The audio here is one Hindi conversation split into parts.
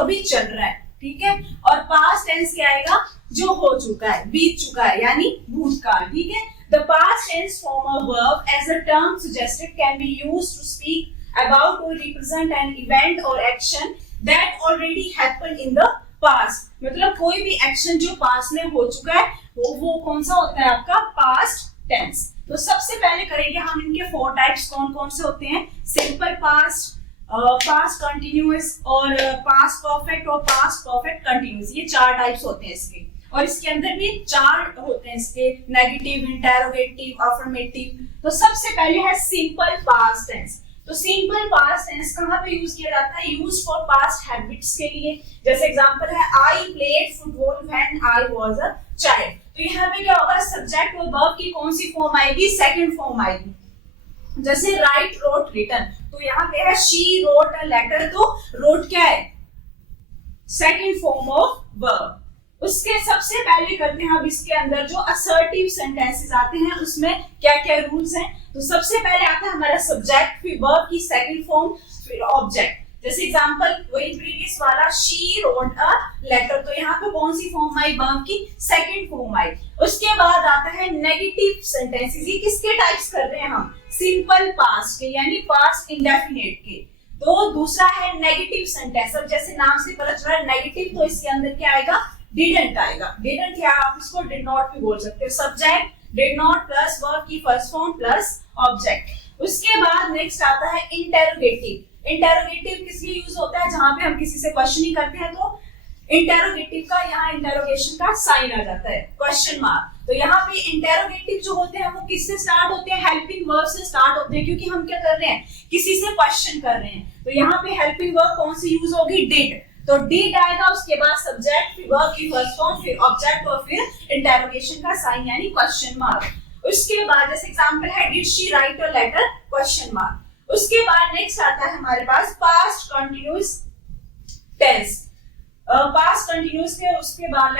अभी चल रहा है, ठीक है। और पास्ट टेंस क्या आएगा, जो हो चुका है, बीत चुका है, यानी भूतकाल, ठीक है। The past tense form of verb as the term suggested can be used to speak about or represent an event or action that already happened in the past। मतलब कोई भी एक्शन जो पास्ट में हो चुका है वो कौन सा होता है आपका, पास्ट टेंस। तो सबसे पहले करेंगे हम इनके 4 टाइप्स कौन कौन से होते हैं, सिंपल पास्ट, पास्ट कंटिन्यूअस और पास्ट परफेक्ट और पास्ट परफेक्ट कंटिन्यूअस। ये 4 टाइप्स होते हैं इसके, और इसके अंदर भी 4 होते हैं इसके, नेगेटिव, इंटेरोगेटिव, अफर्मेटिव। तो सबसे पहले है सिंपल पास्ट टेंस। तो सिंपल पास्ट टेंस कहाँ पे यूज किया जाता है, यूज फॉर पास्ट हैबिट्स के लिए। जैसे एग्जांपल है I played football when I was a child. तो यहाँ पे क्या होगा, सब्जेक्ट और वर्ब की कौन सी फॉर्म आएगी, सेकंड फॉर्म आएगी। जैसे राइट, रोट, रिटन, तो यहाँ पे है शी रोट अ लेटर, तो रोट क्या है, सेकंड फॉर्म ऑफ वर्ब। उसके सबसे पहले करते हैं अब इसके अंदर जो असर्टिव सेंटेंसेस आते हैं उसमें क्या क्या रूल्स हैं। तो सबसे पहले आता है हमारा सब्जेक्ट, फिर वर्ब की सेकंड फॉर्म, फिर ऑब्जेक्ट। जैसे एग्जांपल वही प्रीवियस वाला, शी रोट अ लेटर, तो यहाँ पे कौन सी फॉर्म आई, वर्ब की सेकंड फॉर्म आई। उसके बाद आता है नेगेटिव सेंटेंसेस। ये किसके टाइप्स कर रहे हैं हम, सिंपल पास्ट के, यानी पास्ट इंडेफिनिट के। तो दूसरा है नेगेटिव सेंटेंस। अब जैसे नाम से पता चल रहा है नेगेटिव, तो इसके अंदर क्या आएगा, डिडंट आएगा। डिडंट या आप इसको डिड नॉट भी बोल सकते हो। Subject did not plus verb की फर्स्ट फॉर्म प्लस ऑब्जेक्ट। उसके बाद नेक्स्ट आता है इंटेरोगेटिव। इंटेरोगेटिव किस लिए यूज होता है, जहां पे हम किसी से क्वेश्चनिंग करते हैं तो इंटेरोगेटिव का यहाँ इंटेरोगेशन का साइन आ जाता है, क्वेश्चन मार्क। तो यहाँ पे इंटेरोगेटिव जो होते हैं वो किससे स्टार्ट होते हैं, हेल्पिंग वर्ब से स्टार्ट होते हैं, क्योंकि हम क्या कर रहे हैं, किसी से क्वेश्चन कर रहे हैं। तो यहाँ पे हेल्पिंग वर्ब कौन सी यूज होगी, डिड। तो डिड आएगा, उसके बाद सब्जेक्ट, फिर वर्ब की फर्स्ट फॉर्म, फिर ऑब्जेक्ट और फिर इंटेरोगेशन का साइन यानी क्वेश्चन मार्क। उसके बाद जैसे एग्जांपल है did she write a letter, question mark. उसके बाद नेक्स्ट आता है हमारे पास past continuous tense. Past continuous के उसके बाद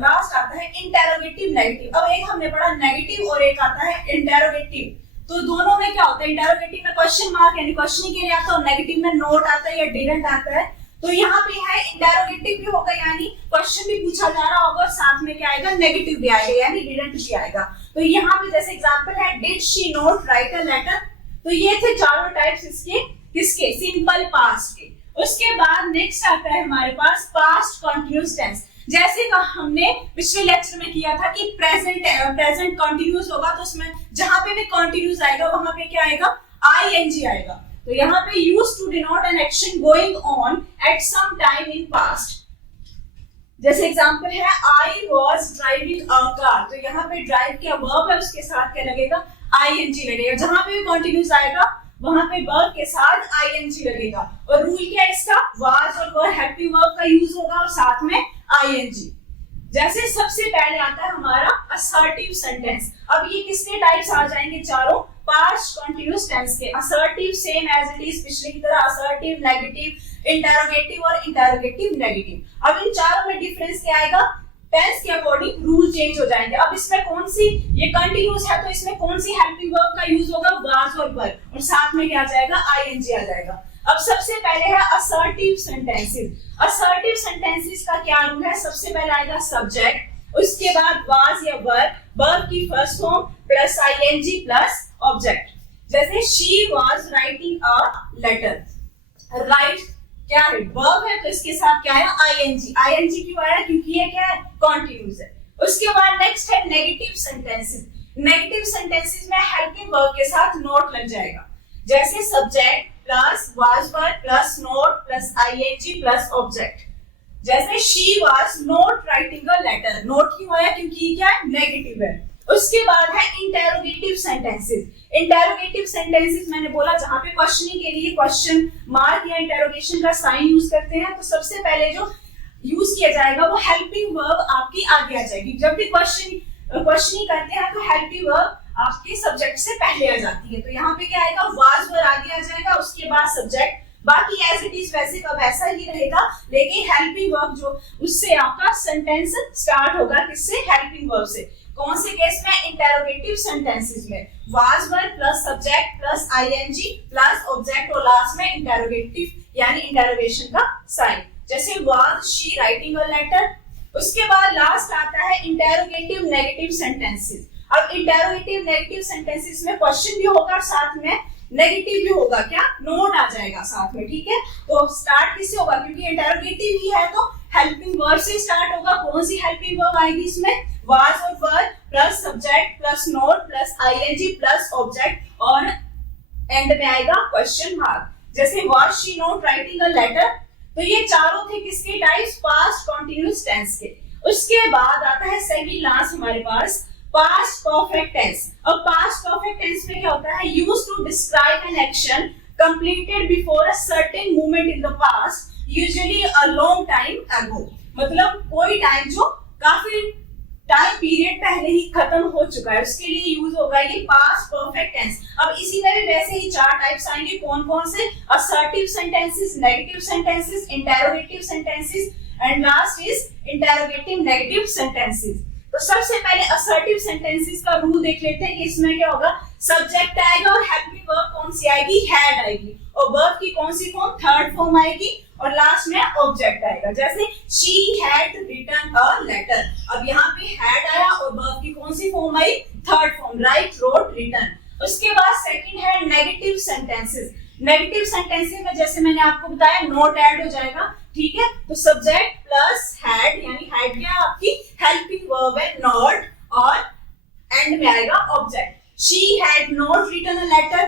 लास्ट आता है इंटेरोगेटिव नेगेटिव। अब एक हमने पढ़ा नेगेटिव और एक आता है इंटेरोगेटिव। तो दोनों में क्या होता है, इंटेरोगेटिव में क्वेश्चन मार्क यानी क्वेश्चनिंग के लिए आता है, और नेगेटिव में नोट आता है या डिडंट आता है। तो यहाँ पे है इंटेरोगेटिव भी होगा, यानी क्वेश्चन भी पूछा जा रहा होगा, और साथ में क्या आएगा, नेगेटिव भी आएगा, यानी डिडंट भी आएगा। तो यहाँ पे जैसे एग्जांपल है did she not write a letter. तो ये थे चारों टाइप्स इसके, किसके, सिंपल पास्ट के। उसके बाद नेक्स्ट आता है हमारे पास पास्ट कंटीन्यूअस टेंस। जैसे का हमने पिछले लेक्चर में किया था कि प्रेजेंट कंटीन्यूअस होगा, तो उसमें जहां पे भी कंटीन्यूअस आएगा वहां पे क्या आएगा, आईएनजी आएगा। तो यहाँ पे used to denote an action going on at some time in past. जैसे एग्जांपल है I was driving a car. तो यहाँ पे ड्राइव क्या वर्ब है, उसके साथ क्या लगेगा, आईएनजी लगेगा। जहां पे भी कंटीन्यूअस आएगा वहां पे वर्ब के साथ आईएनजी लगेगा। और रूल क्या है इसका, वाज और वर हेल्पिंग वर्ब का यूज होगा और साथ में आईएनजी। जैसे सबसे पहले आता है हमारा असर्टिव सेंटेंस। अब ये किसके टाइप्स आ जाएंगे, चारों पास्ट कंटीन्यूअस टेंस के। Assertive same as it is पिछले की तरह, असर्टिव, नेगेटिव, इंटेरोगेटिव और इंटेरोगेटिव नेगेटिव। अब इन चारों में डिफरेंस क्या आएगा, टेंस के अकॉर्डिंग रूल चेंज हो जाएंगे। अब इसमें कौन सी, ये कंटीन्यूअस है तो इसमें कौन सी हेल्पिंग वर्ब का यूज होगा, वाज और वर, और साथ में क्या आ जाएगा, आईएनजी आ जाएगा। अब सबसे पहले है असर्टिव सेंटेंसेस। असर्टिव सेंटेंसेस का क्या रूल है, सबसे पहले आएगा सब्जेक्ट, उसके बाद वाज या वर, वर्ब की first form plus ING plus object. जैसे she was writing a letter. Write क्या है, वर्ब है, तो इसके साथ क्या है, आईएनजी। आईएनजी क्यों आया, क्योंकि ये क्या है, कंटीन्यूअस है। उसके बाद नेक्स्ट है नेगेटिव सेंटेंसेस। नेगेटिव सेंटेंसेस में हेल्पिंग वर्ब के साथ नोट लग जाएगा। जैसे subject plus was were plus not plus ING plus object. जैसे she was not writing a letter. Not क्यों आया, क्योंकि क्या है, नेगेटिव है। उसके बाद है इंटेरोगेटिव सेंटेंसेस। इंटेरोगेटिव सेंटेंसेस मैंने बोला जहां पे क्वेश्चनिंग के लिए क्वेश्चन मार्क या इंटेरोगेशन का साइन यूज करते हैं। तो सबसे पहले जो यूज किया जाएगा वो हेल्पिंग वर्ब आपकी आगे आ जाएगी। जब भी क्वेश्चनिंग करते हैं तो हेल्पिंग वर्ब आपके सब्जेक्ट से पहले आ जाती है। तो यहाँ पे क्या आएगा, वाज वर आगे आ जाएगा, उसके बाद सब्जेक्ट, बाकी एज इट इज वैसे का वैसा ही रहेगा, लेकिन हेल्पिंग वर्ब जो उससे आपका सेंटेंस स्टार्ट होगा, किससे, हेल्पिंग वर्ब से। कौन से केस में, इंटेरोगेटिव सेंटेंसेस में। was were plus subject plus ing plus object और लास्ट में इंटेरोगेटिव यानी इंटेरोगेशन का साइन, जैसे was she writing a letter। उसके बाद लास्ट आता है इंटेरोगेटिव नेगेटिव सेंटेंसेस। अब इंटेरोगेटिव नेगेटिव सेंटेंसेस में क्वेश्चन भी होगा और साथ में नेगेटिव भी होगा, क्या नोट आ जाएगा साथ में, ठीक है। तो स्टार्ट किससे होगा, क्योंकि इंटेरोगेटिव ही है तो हेल्पिंग वर्ब से स्टार्ट होगा। कौन सी हेल्पिंग वर्ब आएगी इसमें, was और वर plus subject plus not plus ing plus object और एंड में आएगा क्वेश्चन मार्क, जैसे was she not writing a letter। तो ये चारों थे किसके टाइप्स, पास्ट कंटीन्यूअस टेंस के। उसके बाद आता है सेकंड लास्ट हमारे पास पास्ट परफेक्ट टेंस। अब पास्ट परफेक्ट टेंस में क्या होता है, used to describe an action completed before a certain moment in the past, usually a long time ago. मतलब कोई टाइम जो काफी टाइम पीरियड पहले ही खत्म हो चुका है, उसके लिए यूज होगा ये पास्ट परफेक्ट टेंस। अब इसी में भी वैसे ही चार टाइप्स आएंगे, कौन कौन से, assertive sentences, negative sentences, interrogative sentences and last is interrogative negative sentences. तो सबसे पहले असर्टिव सेंटेंसेस का रूल देख लेते हैं कि इसमें क्या होगा, सब्जेक्ट आएगा और हेल्पिंग वर्ब कौन सी आएगी, हैड आएगी, और वर्ब की कौन सी फॉर्म, थर्ड फॉर्म आएगी, और लास्ट में ऑब्जेक्ट आएगा, जैसे she had written a letter। अब यहाँ पे had आया और वर्ब की कौन सी फॉर्म आई, third form, write, wrote, written. उसके बाद सेकंड है नेगेटिव सेंटेंसेस। नेगेटिव सेंटेंसेस में जैसे मैंने आपको बताया नोट ऐड हो जाएगा, ठीक है। तो सब्जेक्ट प्लस हैड, यानी हैड क्या आपकी हेल्पिंग वर्ब है नॉट, और एंड में आएगा object, she had not written a letter,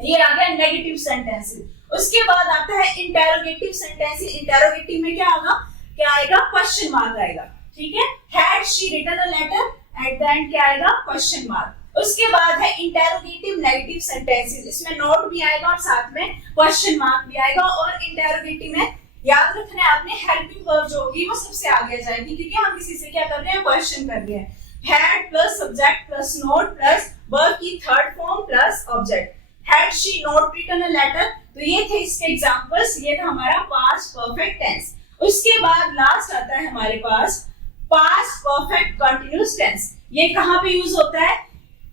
ये आ गया नेगेटिव सेंटेंसेस। उसके बाद आता है इंटेरोगेटिव सेंटेंसेस। इंटेरोगेटिव में क्या होगा, क्या आएगा, क्वेश्चन मार्क आएगा, ठीक है। Had she written a letter, at the end क्या आएगा, क्वेश्चन मार्क। उसके बाद है इंटेरोगेटिव नेगेटिव सेंटेंसेस, इसमें नोट भी आएगा और साथ में क्वेश्चन मार्क भी आएगा, और इंटेरोगेटिव में याद रखना है आपने हेल्पिंग वर्ब जो होगी वो सबसे आगे आ जाएगी, क्योंकि हम किसी से क्या कर रहे हैं, क्वेश्चन कर रहे हैं। Had plus subject plus not plus verb की third form plus object, had she not written a letter. तो ये थे इसके एग्जांपल्स, ये था हमारा पास्ट परफेक्ट टेंस। उसके बाद लास्ट आता है हमारे पास पास्ट परफेक्ट कंटीन्यूअस टेंस। ये कहां पे यूज होता है,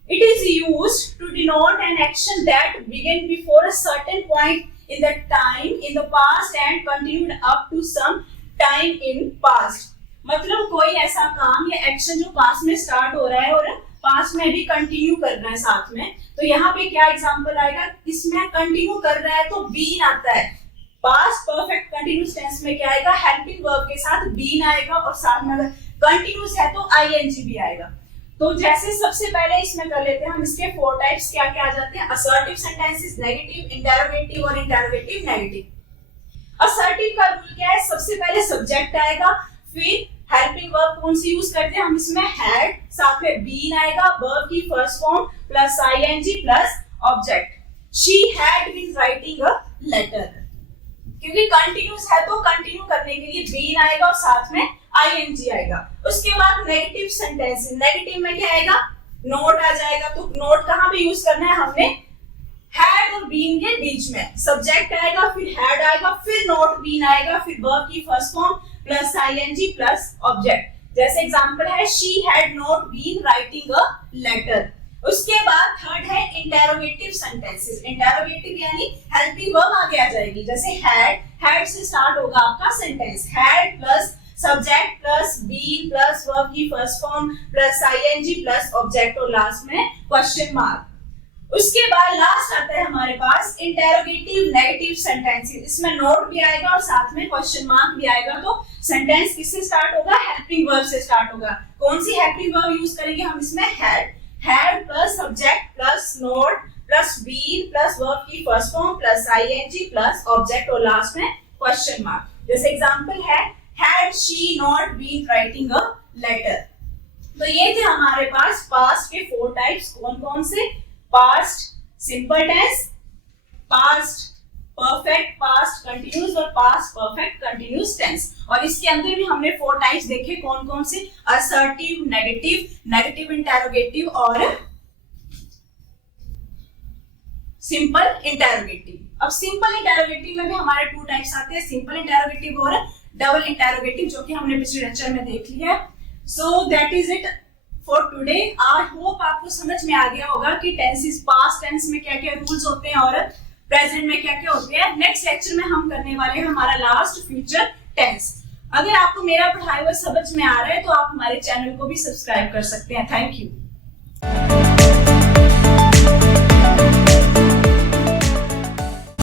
it is used to denote an action that began before a certain point in the time in the past and continued up to some time in past। मतलब कोई ऐसा काम या एक्शन जो पास्ट में स्टार्ट हो रहा है और पास्ट में भी कंटिन्यू कर रहा है साथ में। तो यहाँ पे क्या एग्जांपल आएगा, इसमें कंटिन्यू कर रहा है तो बीन आता है। पास्ट परफेक्ट कंटीन्यूअस टेंस में क्या आएगा, हेल्पिंग वर्ब के साथ बीन आएगा, और साथ में अगर कंटीन्यूअस है तो आईएनजी भी आएगा। तो जैसे सबसे पहले इसमें कर लेते हैं हम, इसके फोर टाइप्स क्या क्या आ जाते हैं, असर्टिव सेंटेंसेस, नेगेटिव, इंटेरोगेटिव और इंटेरोगेटिव नेगेटिव। असर्टिव का रूल क्या है, सबसे पहले सब्जेक्ट आएगा, फिर हेल्पिंग वर्ब कौन सी यूज करते हैं हम, इसमें हैड, साथ में बीन आएगा, वर्ब की first form plus ING plus object. She had been writing a letter, क्योंकि कंटिन्यूअस है तो कंटिन्यू करने के लिए बीन आएगा और साथ में आईएनजी आएगा। उसके बाद नेगेटिव सेंटेंस, नेगेटिव में क्या आएगा, नोट आ जाएगा। तो नोट कहां पे यूज करना है हमने, हैड और बीन के बीच में, सब्जेक्ट आएगा, फिर हैड आएगा, फिर नोट बीन आएगा, फिर वर्ब की first form plus ING plus object. जैसे एग्जांपल है she had not been writing a letter. उसके बाद थर्ड है इंटेरोगेटिव सेंटेंसेस। इंटेरोगेटिव यानी हेल्पिंग वर्ब आगे आ जाएगी, जैसे हैड से स्टार्ट होगा आपका sentence, had plus subject plus been plus verb की first form plus ING plus object और लास्ट में क्वेश्चन मार्क। उसके बाद लास्ट आता है हमारे पास इंटेरोगेटिव नेगेटिव सेंटेंसेस। इसमें नोट भी आएगा और साथ में क्वेश्चन मार्क भी आएगा। तो सेंटेंस किससे स्टार्ट होगा, हेल्पिंग वर्ब से स्टार्ट होगा। कौन सी हेल्पिंग वर्ब यूज करेंगे हम इसमें, had plus subject plus not plus been plus verb की first form plus ING plus object और लास्ट में क्वेश्चन मार्क। जैसे एग्जांपल है had she not been writing a letter। तो ये थे हमारे पास पास्ट के फोर टाइप्स। कौन कौन से, past simple tense, past perfect, past continuous और पास्ट परफेक्ट कंटिन्यूअस टेंस। और इसके अंदर भी हमने फोर टाइप्स देखे, कौन कौन से, असर्टिव, नेगेटिव, नेगेटिव इंटेरोगेटिव और सिंपल इंटेरोगेटिव। अब सिंपल इंटेरोगेटिव में भी हमारे टू टाइप्स आते हैं, सिंपल इंटेरोगेटिव और डबल इंटेरोगेटिव, जो कि हमने पिछले लेक्चर में देख लिया है। So that is it for today. I hope आपको समझ में आ गया होगा कि टेंसेस, पास्ट टेंस में क्या क्या रूल्स होते हैं और प्रेजेंट में क्या क्या होते हैं। नेक्स्ट लेक्चर में हम करने वाले हैं हमारा लास्ट फ्यूचर टेंस। अगर आपको मेरा पढ़ाया हुआ समझ में आ रहा है तो आप हमारे चैनल को भी सब्सक्राइब कर सकते हैं। Thank you.